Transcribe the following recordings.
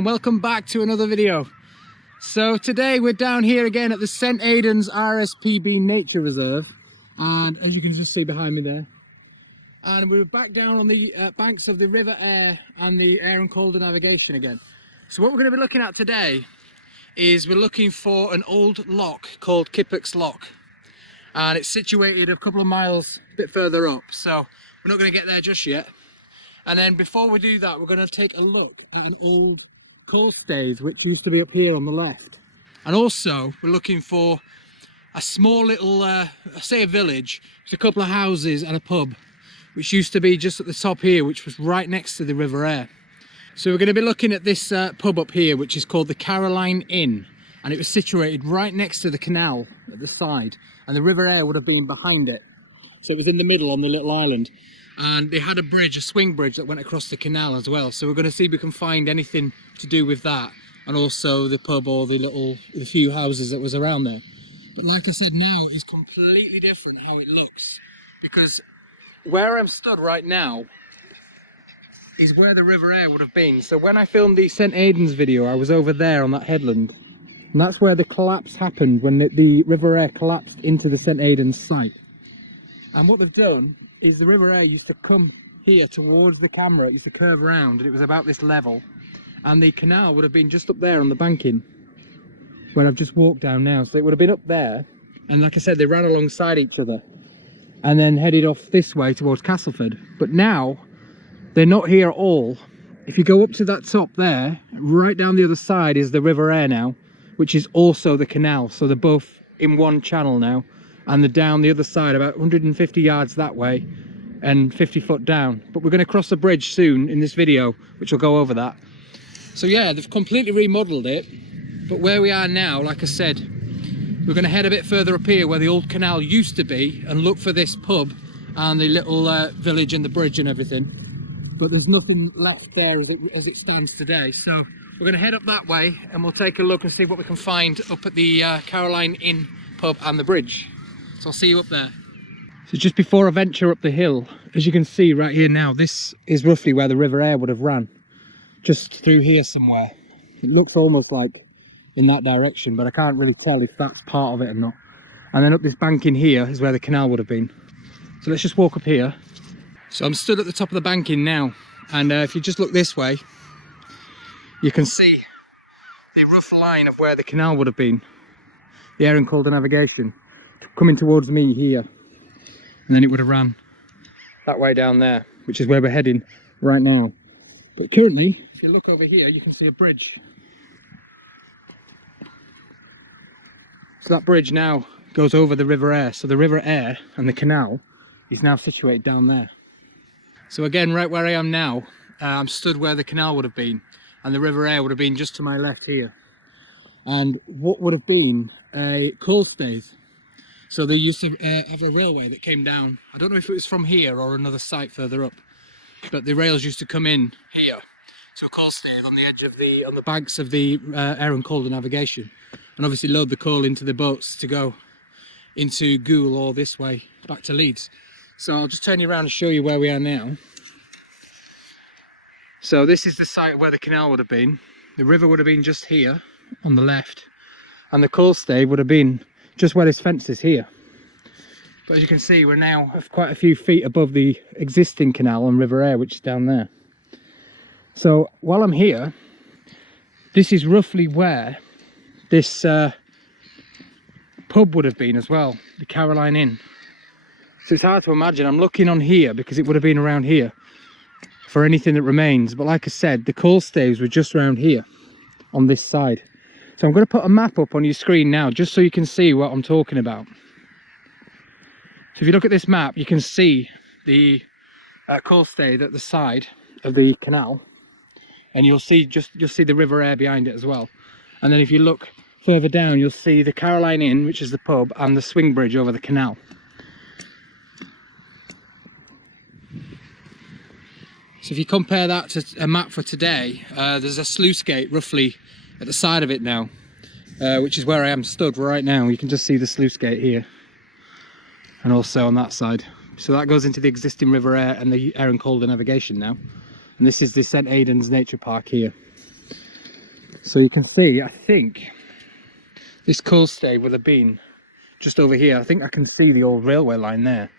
and welcome back to another video. So today we're down here again at the St Aidan's RSPB Nature Reserve, and as you can just see behind me there, and we're back down on the banks of the River Aire and the Aire Calder Navigation again. So what we're going to be looking at today is we're looking for an old lock called Kippax Lock, and it's situated a couple of miles a bit further up, so we're not going to get there just yet. And then before we do that, we're going to take a look at an old coal stave which used to be up here on the left. And also we're looking for a small little, say a village, with a couple of houses and a pub, which used to be just at the top here, which was right next to the River Aire. So we're going to be looking at this pub up here, which is called the Caroline Inn, and it was situated right next to the canal at the side, and the River Aire would have been behind it. So it was in the middle on the little island. And they had a bridge, a swing bridge that went across the canal as well. So we're going to see if we can find anything to do with that, and also the pub or the few houses that was around there. But like I said, now is completely different how it looks, because where I'm stood right now is where the River Aire would have been. So when I filmed the St Aidan's video, I was over there on that headland, and that's where the collapse happened, when the River Aire collapsed into the St Aidan's site. And what they've done is the River Aire used to come here towards the camera, it used to curve around, and it was about this level, and the canal would have been just up there on the banking where I've just walked down now. So it would have been up there, and like I said, they ran alongside each other and then headed off this way towards Castleford. But now they're not here at all. If you go up to that top there, right down the other side is the River Aire now, which is also the canal. So they're both in one channel now, and they're down the other side about 150 yards that way and 50 foot down. But we're going to cross a bridge soon in this video, which will go over that. So yeah, they've completely remodeled it, but where we are now, like I said, we're going to head a bit further up here where the old canal used to be and look for this pub and the little village and the bridge and everything. But there's nothing left there as it stands today. So we're going to head up that way and we'll take a look and see what we can find up at the Caroline Inn pub and the bridge. So I'll see you up there. So just before I venture up the hill, as you can see right here now, this is roughly where the River Aire would have ran. Just through here somewhere. It looks almost like in that direction, but I can't really tell if that's part of it or not. And then up this banking here is where the canal would have been. So let's just walk up here. So I'm stood at the top of the banking now, and if you just look this way, you can see the rough line of where the canal would have been. The Aire Calder Navigation coming towards me here, and then it would have ran that way down there, which is where we're heading right now. But currently, if you look over here, you can see a bridge. So that bridge now goes over the River Aire. So the River Aire and the canal is now situated down there. So again, right where I am now, I'm stood where the canal would have been, and the River Aire would have been just to my left here. And what would have been a coal stave. So they used to have a railway that came down. I don't know if it was from here or another site further up, but the rails used to come in here. So a coal stave on the edge of on the banks of the Aire Calder Navigation, and obviously load the coal into the boats to go into Goole or this way back to Leeds. So I'll just turn you around and show you where we are now. So this is the site where the canal would have been. The river would have been just here on the left, and the coal stave would have been just where this fence is here. But as you can see, we're now quite a few feet above the existing canal and River Aire, which is down there. So while I'm here, this is roughly where this pub would have been as well, the Caroline Inn. So it's hard to imagine. I'm looking on here because it would have been around here for anything that remains. But like I said, the coal staves were just around here on this side. So I'm going to put a map up on your screen now, just so you can see what I'm talking about. So if you look at this map, you can see the coal stave at the side of the canal, and you'll see the River Aire behind it as well. And then if you look further down, you'll see the Caroline Inn, which is the pub, and the swing bridge over the canal. So if you compare that to a map for today, there's a sluice gate roughly at the side of it now, which is where I am stood right now. You can just see the sluice gate here, and also on that side. So that goes into the existing River Aire and the Aire Calder Navigation now. And this is the St Aidan's Nature Park here. So you can see, I think this coal stay would have been just over here. I think I can see the old railway line there,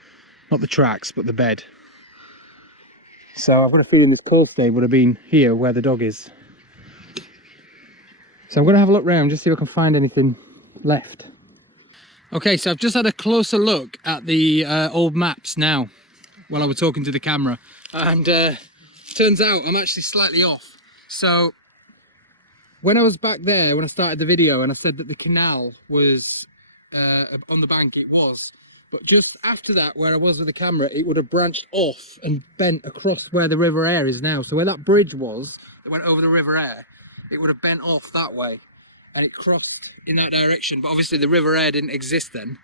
not the tracks but the bed. So I've got a feeling this coal stay would have been here where the dog is. So I'm going to have a look round just see if I can find anything left. Okay, so I've just had a closer look at the old maps now while I was talking to the camera, and turns out I'm actually slightly off. So when I was back there, when I started the video and I said that the canal was on the bank, it was, but just after that, where I was with the camera, it would have branched off and bent across where the River Aire is now. So where that bridge was that went over the River Aire, it would have bent off that way and it crossed in that direction. But obviously the River Aire didn't exist then,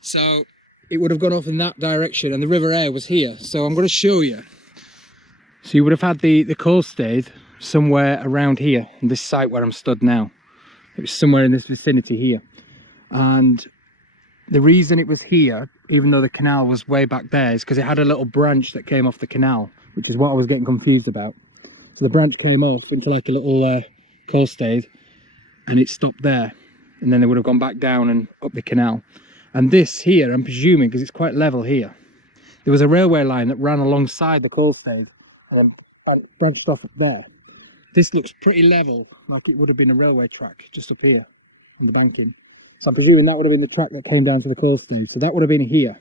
so it would have gone off in that direction, and the River Aire was here. So I'm going to show you. So you would have had the coal stayed somewhere around here on this site where I'm stood now. It was somewhere in this vicinity here, and the reason it was here, even though the canal was way back there, is because it had a little branch that came off the canal, which is what I was getting confused about. So the branch came off into like a little coal stay, and it stopped there, and then they would have gone back down and up the canal. And this here, I'm presuming, because it's quite level here, there was a railway line that ran alongside the coal stay and it branched off up there. This looks pretty level, like it would have been a railway track just up here on the banking. So I'm presuming that would have been the track that came down to the coal stage. So that would have been here.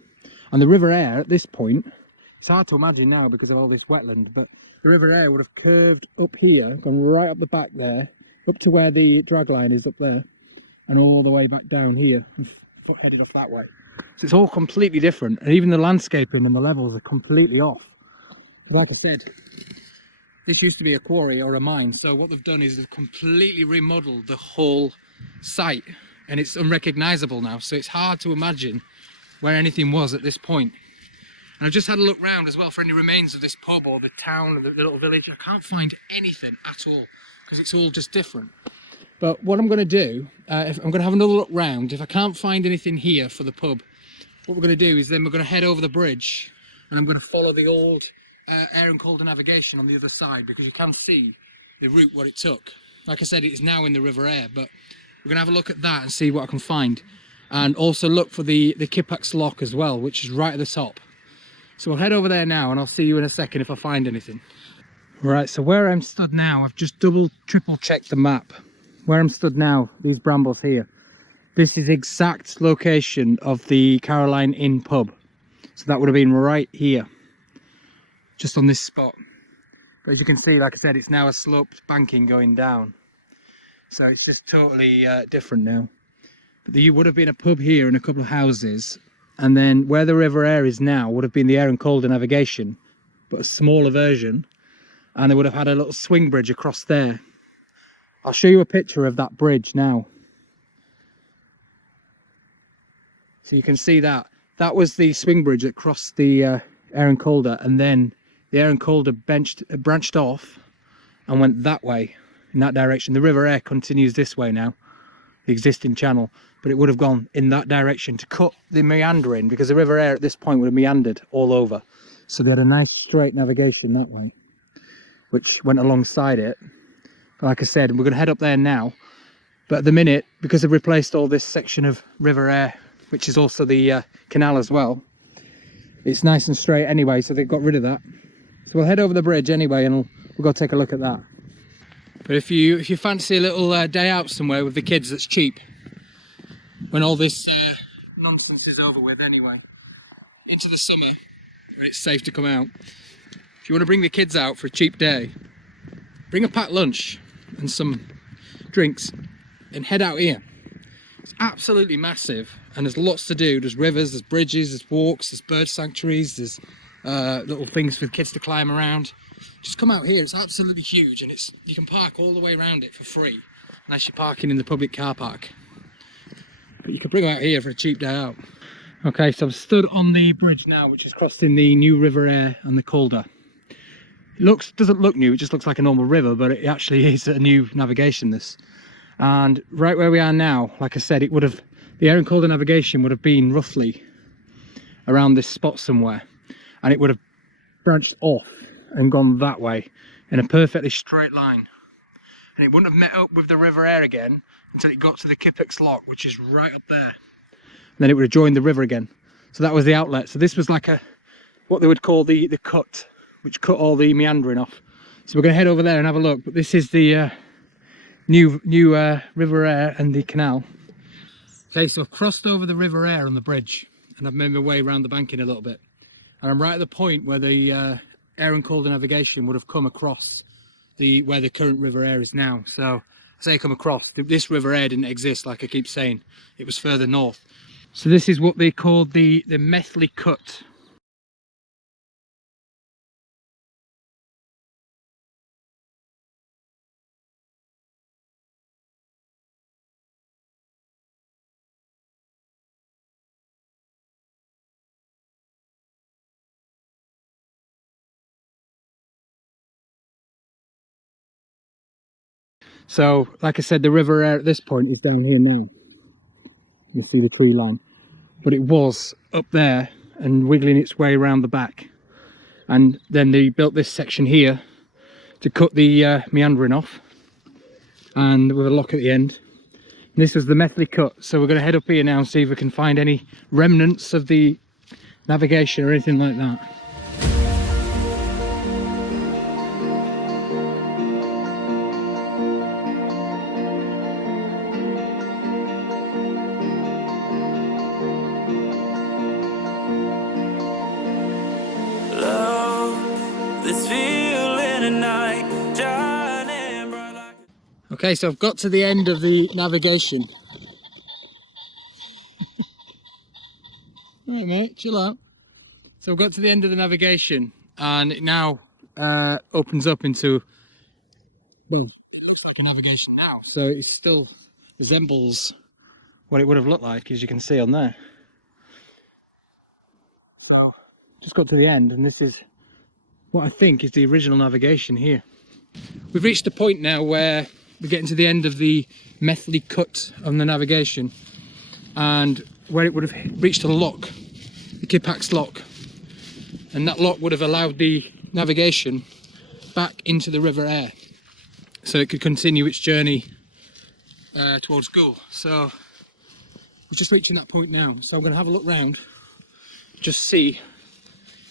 And the River Aire at this point, it's hard to imagine now because of all this wetland, but the River Aire would have curved up here, gone right up the back there, up to where the drag line is up there, and all the way back down here, and headed off that way. So it's all completely different, and even the landscaping and the levels are completely off. But like I said, this used to be a quarry or a mine, so what they've done is they've completely remodeled the whole site, and it's unrecognisable now, so it's hard to imagine where anything was at this point. And I've just had a look round as well for any remains of this pub or the town or the little village. I can't find anything at all because it's all just different. But what I'm going to do, I'm going to have another look round. If I can't find anything here for the pub, what we're going to do is then we're going to head over the bridge, and I'm going to follow the old Aire Calder Navigation on the other side, because you can see the route what it took. Like I said, it is now in the River Aire, but we're going to have a look at that and see what I can find, and also look for the Kippax Lock as well, which is right at the top. So we'll head over there now, and I'll see you in a second if I find anything. Right, so where I'm stood now, I've just triple checked the map. Where I'm stood now, these brambles here, this is the exact location of the Caroline Inn pub. So that would have been right here, just on this spot. But as you can see, like I said, it's now a sloped banking going down. So it's just totally different now. But there would have been a pub here and a couple of houses. And then where the River Aire is now would have been the Aire Calder Navigation, but a smaller version. And they would have had a little swing bridge across there. I'll show you a picture of that bridge now. So you can see that. That was the swing bridge that crossed the Aire Calder, and then the Aire Calder branched off and went that way, in that direction. The River Aire continues this way now, the existing channel, but it would have gone in that direction to cut the meandering, because the River Aire at this point would have meandered all over. So they had a nice straight navigation that way, which went alongside it. Like I said, we're going to head up there now, but at the minute, because they've replaced all this section of River Aire, which is also the canal as well, it's nice and straight anyway, so they've got rid of that. So we'll head over the bridge anyway, and we'll go take a look at that. But if you fancy a little day out somewhere with the kids that's cheap, when all this nonsense is over with anyway, into the summer where it's safe to come out, if you want to bring the kids out for a cheap day, bring a packed lunch and some drinks and head out here. It's absolutely massive, and there's lots to do. There's rivers, there's bridges, there's walks, there's bird sanctuaries, there's little things for kids to climb around. Just come out here, it's absolutely huge, and you can park all the way around it for free unless you're parking in the public car park. But you can bring them out here for a cheap day out. Okay, so I've stood on the bridge now, which is crossing the new River Aire and the Calder. It doesn't look new, it just looks like a normal river, but it actually is a new navigation, this. And right where we are now, like I said, the Aire Calder Navigation would have been roughly around this spot somewhere, and it would have branched off and gone that way in a perfectly straight line. and it wouldn't have met up with the River Aire again until it got to the Kippax Lock, which is right up there. And then it would have joined the river again. So that was the outlet. So this was like what they would call the cut, which cut all the meandering off. So we're going to head over there and have a look. But this is the new River Aire and the canal. Okay, so I've crossed over the River Aire on the bridge, and I've made my way around the banking a little bit. And I'm right at the point where the Aire Calder Navigation would have come across where the current River Aire is now. So I say come across, this River Aire didn't exist, like I keep saying. It was further north. So this is what they called the Methley Cut. So, like I said, the River Aire at this point is down here now. You can see the tree line. But it was up there and wiggling its way around the back. And then they built this section here to cut the meandering off. And with a lock at the end. And this was the Methley Cut. So we're going to head up here now and see if we can find any remnants of the navigation or anything like that. Okay, so I've got to the end of the navigation. Right, mate, chill out. So I've got to the end of the navigation, and it now opens up into, well, it's like a navigation now. So it still resembles what it would have looked like, as you can see on there. So just got to the end, and this is what I think is the original navigation here. We've reached the point now where we're getting to the end of the Methley Cut on the navigation, and where it would have reached a lock, the Kippax Lock, and that lock would have allowed the navigation back into the River Aire so it could continue its journey towards Goole. So we're just reaching that point now, so I'm going to have a look round, just see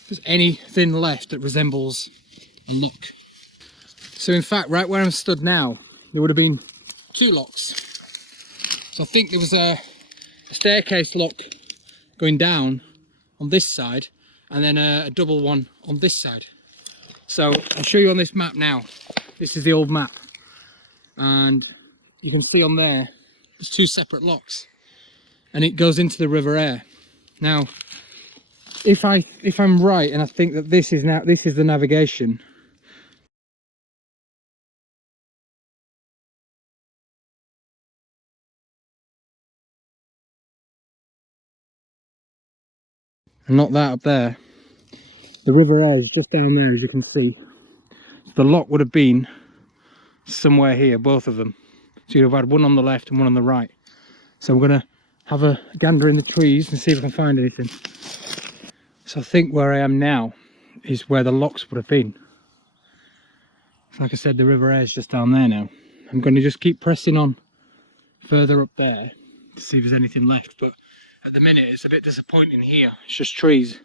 if there's anything left that resembles a lock. So in fact, right where I'm stood now, there would have been two locks. So I think there was a staircase lock going down on this side, and then a double one on this side. So I'll show you on this map now. This is the old map, and you can see on there there's two separate locks, and it goes into the River Aire. Now, if I'm right, and I think that this is the navigation. And not that up there. The River Aire is just down there, as you can see. The lock would have been somewhere here, both of them. So you'd have had one on the left and one on the right. So we're going to have a gander in the trees and see if I can find anything. So I think where I am now is where the locks would have been. Like I said, the River Aire is just down there now. I'm going to just keep pressing on further up there to see if there's anything left. But at the minute, it's a bit disappointing here. It's just trees.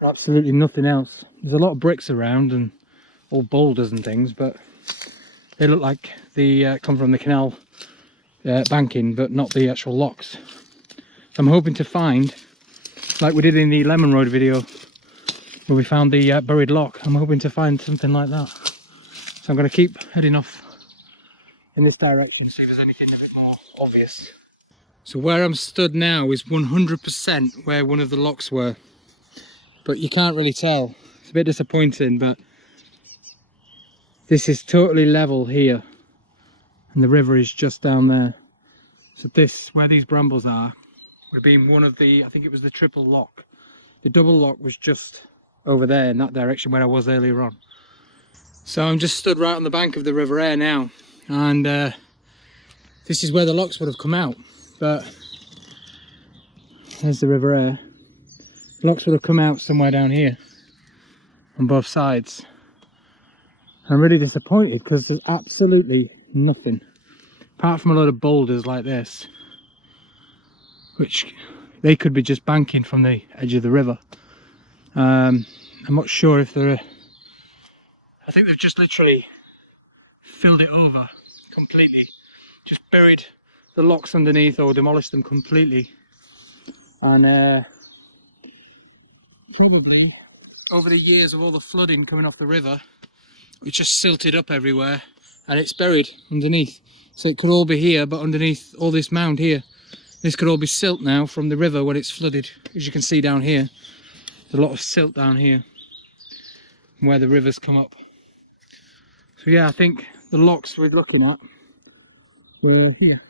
Absolutely nothing else. There's a lot of bricks around and old boulders and things, but they look like they come from the canal banking, but not the actual locks. So I'm hoping to find, like we did in the Lemon Road video, where we found the buried lock. I'm hoping to find something like that. So I'm going to keep heading off in this direction, see if there's anything a bit more obvious. So where I'm stood now is 100% where one of the locks were, but you can't really tell. It's a bit disappointing, but this is totally level here, and the river is just down there. So this, where these brambles are, would have been one of the, I think it was the triple lock. The double lock was just over there in that direction where I was earlier on. So I'm just stood right on the bank of the River Aire now, and this is where the locks would have come out. But there's the River Aire. The locks would have come out somewhere down here on both sides. I'm really disappointed because there's absolutely nothing. Apart from a load of boulders like this, which they could be just banking from the edge of the river. I'm not sure if they're... I think they've just literally filled it over completely. Just buried the locks underneath or demolished them completely. And probably over the years of all the flooding coming off the river, it just silted up everywhere and it's buried underneath. So it could all be here, but underneath all this mound here, this could all be silt now from the river when it's flooded. As you can see down here, there's a lot of silt down here where the rivers come up. So yeah, I think the locks we're looking at were here.